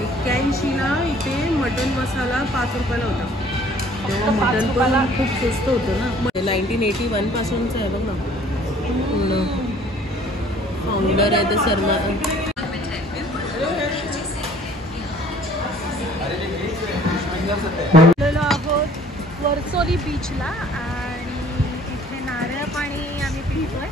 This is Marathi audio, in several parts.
81ला इथे मटन मसाला 5 रुपयाला होता. तेव्हा मटन पण खूप स्वस्त होतं ना. 1981 पासूनचं आहे बघ ना. फाउंडर आहे तर शर्मा. आलेलो आहोत वरसोली बीचला आणि इथे नारळ पाणी आम्ही पितोय.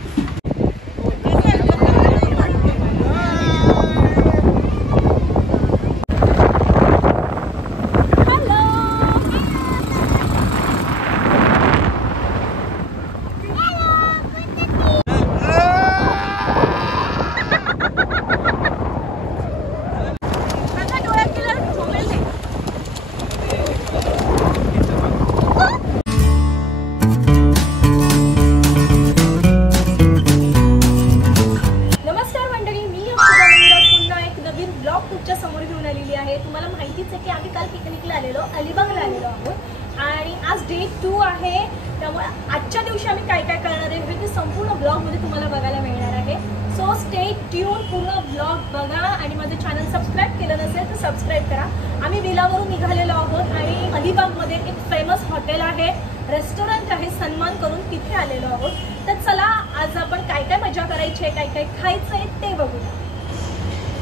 तुम्हाला माहितीच आहे की आम्ही काल पिकनिकला आलेलो, अलिबागला आलेलो आहोत आणि आज डे 2 आहे. त्यामुळे आजच्या दिवशी आम्ही काय काय करणार आहे हे संपूर्ण ब्लॉगमध्ये तुम्हाला बघायला मिळणार आहे. सो स्टे ट्यून, पूर्ण ब्लॉग बघा आणि माझं चॅनल सबस्क्राईब केलं नसेल तर सबस्क्राईब करा. आम्ही विलावरून निघालेलो आहोत आणि अलिबागमध्ये एक फेमस हॉटेल आहे, रेस्टॉरंट आहे, सन्मान करून तिथे आलेलो आहोत. तर चला आज आपण काय काय मजा करायची आहे, काय काय खायचं आहे ते बघूया.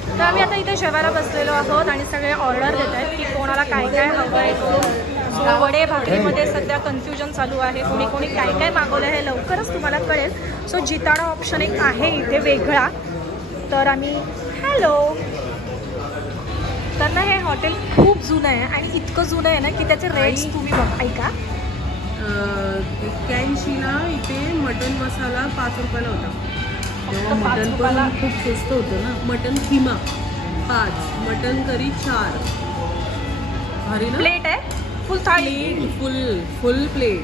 तर आम्ही आता इथे जेवायला बसलेलो आहोत आणि सगळे ऑर्डर देत आहेत की कोणाला काय काय हवं आहे. सो वडे भाकरीमध्ये सध्या कन्फ्युजन चालू आहे, कोणी कोणी काय काय मागवलं आहे लवकरच तुम्हाला कळेल. सो जिताडा ऑप्शन एक आहे इथे वेगळा. तर आम्ही तर ना हे हॉटेल खूप जुनं आहे आणि इतकं जुनं आहे ना की त्याचे रेट्स तुम्ही बघा. ऐका, 81ला इथे मटन मसाला 5 रुपयाला होता. तेव्हा मटन पण खूप स्वस्त होतं ना. Mutton keema 5, mutton curry 4. भारी ना. प्लेट आहे, फुल थाळी, फुल प्लेट.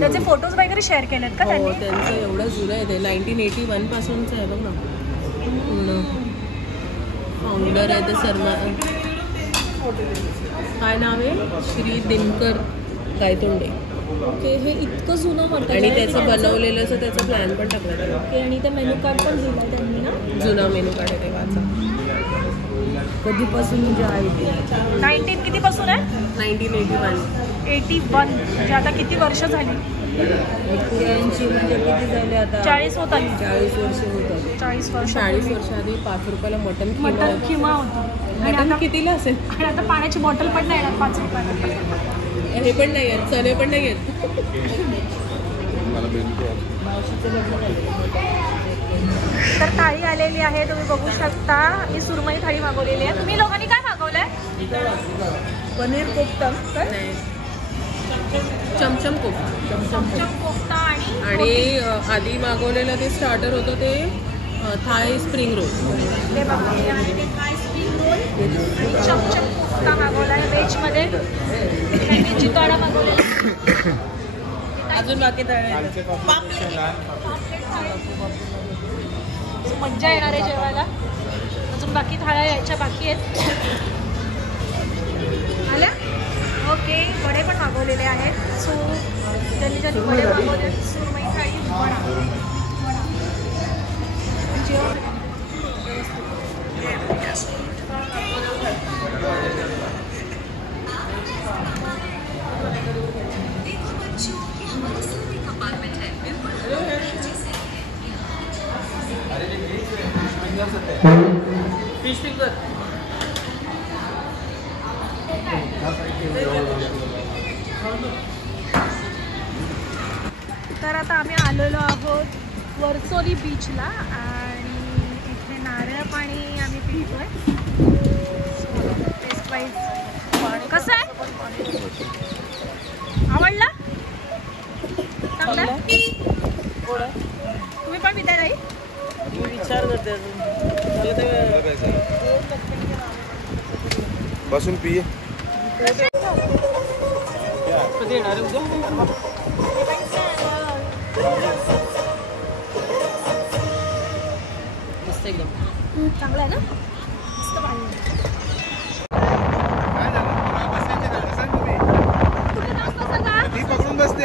त्याचे फोटोज वगैरे शेअर केलेत का त्यांनी? त्यांचं एवढं जुनं आहे ते, 1981 पासूनचं आहे बघ ना. फाउंडर आहे तर शर्मा. काय नाव आहे? श्री दिनकर गायतोंडे. ओके, हे इतकं जुनं हॉटेल आणि त्याचं बनवलेलं असं त्याचा प्लॅन पण टाकला. ओके, आणि ते मेनू कार्ड पण दिला त्यांनी ना. जुना मेनू कार्ड आहे तेव्हाचा. कधीपासून म्हणजे आहे ते 19 कितीपासून आहे? 1981 म्हणजे आता किती वर्ष झाली? 81 म्हणजे किती झाले आता? 40 होत आली. 40 वर्ष होत आली. 40 वर्ष आधी 5 रुपयाला मटन खिमा होतं. मटन कितीला असेल? आणि आता पाण्याची बॉटल पण नाही येणार 5 रुपयाला. हे पण नाही आहेत, चणे पण नाही आहेत. तर थाळी आलेली आहे, तुम्ही बघू शकता. मी सुरमई थाळी मागवलेली आहे. तुम्ही लोकांनी काय मागवलंय? पनीर कोफ्ता, चमचम कोफ्ता आणि आधी मागवलेलं ते स्टार्टर होतं ते थाय स्प्रिंग रोल. ते मागवले आणि ते थाय स्प्रिंग रोल आणि चमचम कोफ्ता मागवला आहे व्हेजमध्ये. त्यांनी जिताडा मागवलेला. अजून बाकी मज्जा येणार आहे जेवायला. अजून बाकी थाळ्या यायच्या बाकी आहेत. आल्या. ओके, वडे पण मागवलेले आहेत. सो ज्यांनी वडे मागवले, सुरमई थाळी, वडा. Fish finger. तर आता आम्ही आलेलो आहोत वरसोली बीचला आणि इथे नारळ पाणी आम्ही पितोय. टेस्ट वाईज कसं आहे? आवडला? चांगला. तुम्ही पण पिताय नाही? विचार करते बसून पिये. कधी येणार आहे उद्या? मस्त एकदम चांगला आहे ना. मस्त पाणी. पकडून बसते,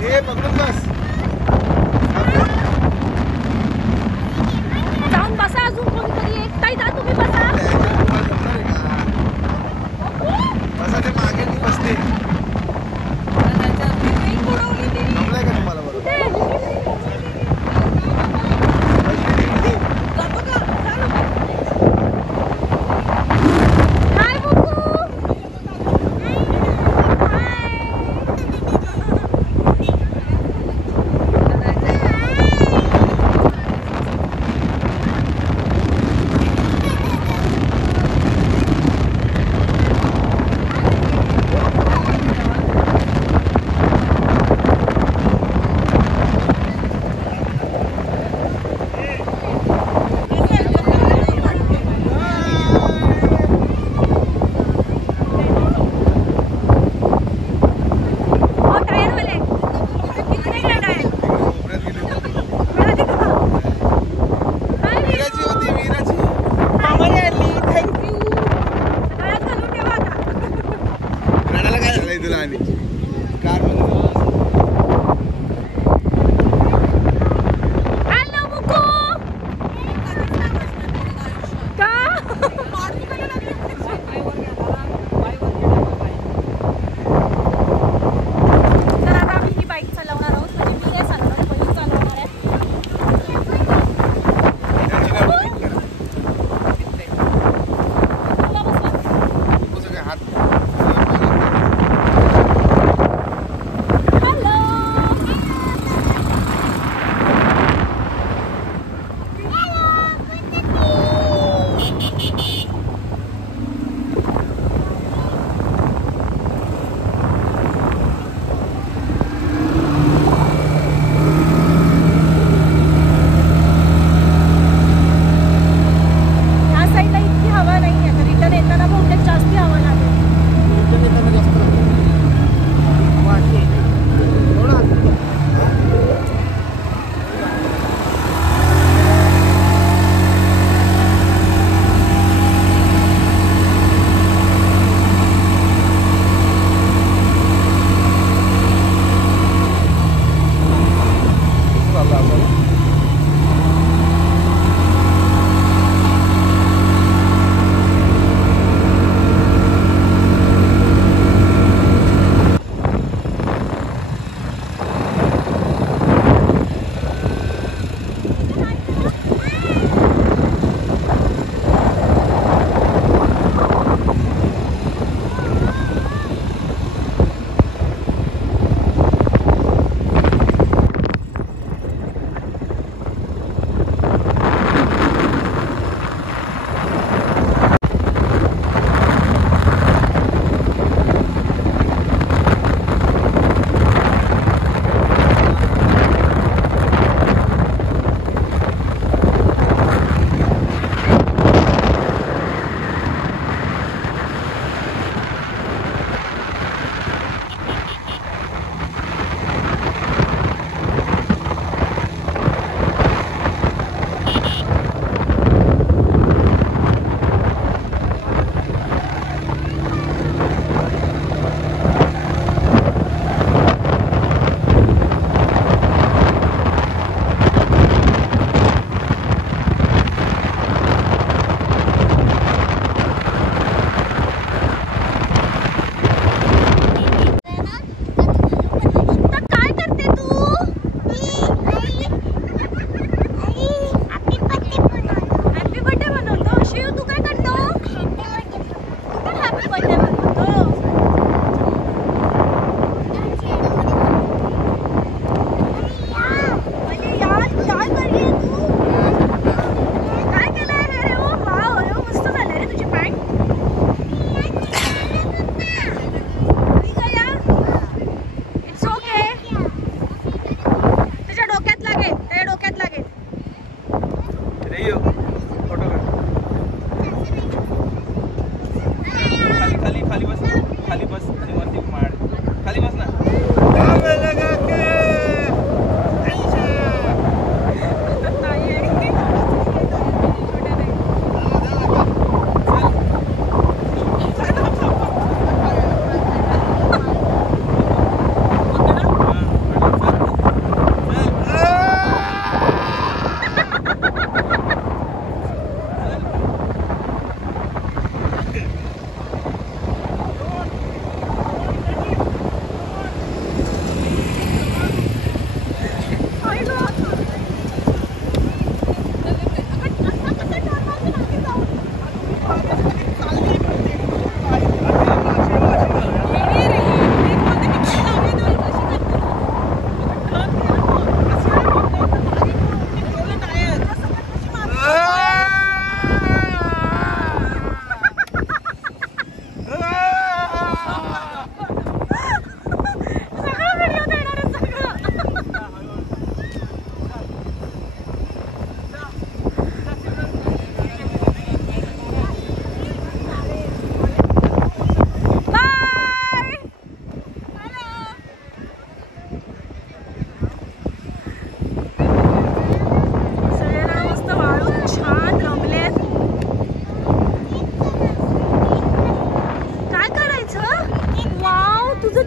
हे पकडून बस. जाऊन बसा. अजून कोणतरी एक ताई जा तुम्ही.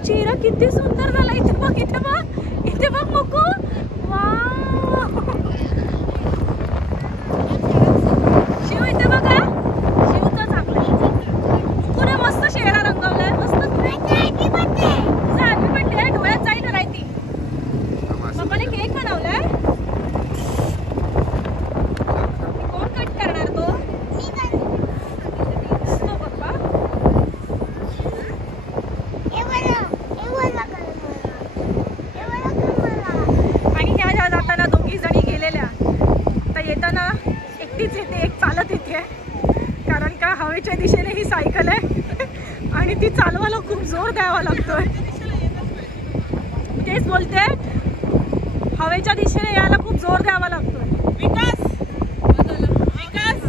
चेहरा किती सुंदर झाला. इथे बघ, इथे बघ, इथे बघ मुकू. वाव, शिव इथे बघा, शिवचा चांगला पुरे मस्त चेहरा रंगवलाय. मस्त हॅपी बर्थडे. डोळ्यात जाईल राहती. पप्पाने केक बनवलाय. कोण कट करणार तो? पप्पा आणि ह्या ज्या जाताना दोघी जणी गेलेल्या, तर येताना एकटीच येते, एक चालत येते, कारण का हवेच्या दिशेने ही सायकल आहे आणि ती चालवायला खूप जोर द्यावा लागतोय. तेच बोलते, हवेच्या दिशेने यायला खूप जोर द्यावा लागतोय. विकास विकास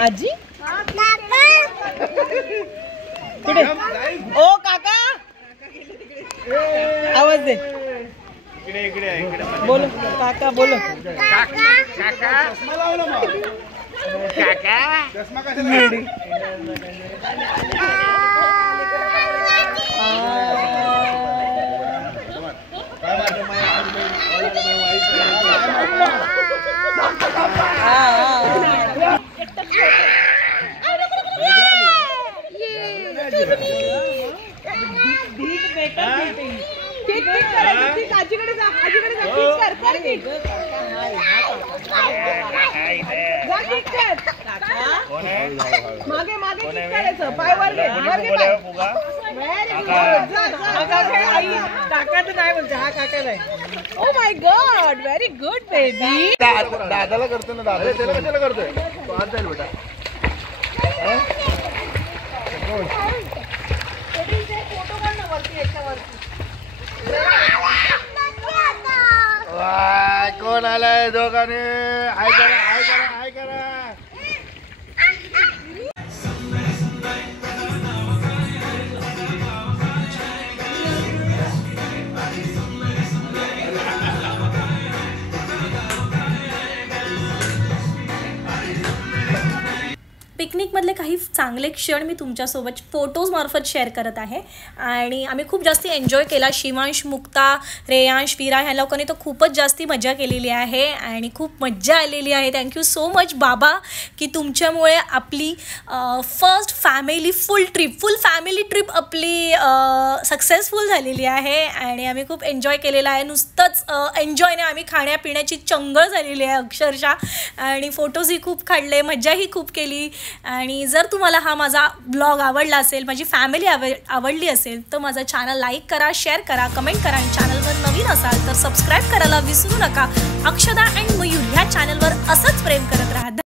आजी कुठे? ओ काका, आवाज दे. बोलो काका, बोलो काका. चष्मा लावला मग. काका चष्मा कशाला? आजीकडे जा, आजीकडे जा, किक कर, कर किक. जा किक कर. मागे मागे किक करायचं, पाय वर घे, वर घे पाय. Very good. काका तर नाही बोलते, हा काका नाही. Oh my God, very good baby. दादाला करतो ना, दादा त्याला कशाला करतोय? तो आज जाईल बेटा. फोटो काढ ना वरती, याच्यावरती. कोण आलाय दोघांनी? हाय करा, हाय करा, हाय करा. पिकनिकमधले काही चांगले क्षण मी तुमच्यासोबत फोटोजमार्फत शेअर करत आहे आणि आम्ही खूप जास्त एन्जॉय केला. शिवांश, मुक्ता, रेयांश, विरा ह्या लोकांनी तर खूपच जास्ती मजा केलेली आहे आणि खूप मज्जा आलेली आहे. थँक्यू सो मच बाबा की तुमच्यामुळे आपली फर्स्ट फुल फॅमिली ट्रिप आपली सक्सेसफुल झालेली आहे आणि आम्ही खूप एन्जॉय केलेला आहे. नुसतंच एन्जॉयने आम्ही खाण्यापिण्याची चंगळ झालेली आहे अक्षरशः आणि फोटोजही खूप काढले, मज्जाही खूप केली. आणि जर तुम्हाला हा माझा ब्लॉग आवडला असेल, माझी फॅमिली आवडली असेल तर माझा चॅनल लाईक करा, शेअर करा, कमेंट करा आणि चॅनलवर नवीन असाल तर सबस्क्राईब करायला विसरू नका. अक्षदा अँड मयूर ह्या चॅनलवर असंच प्रेम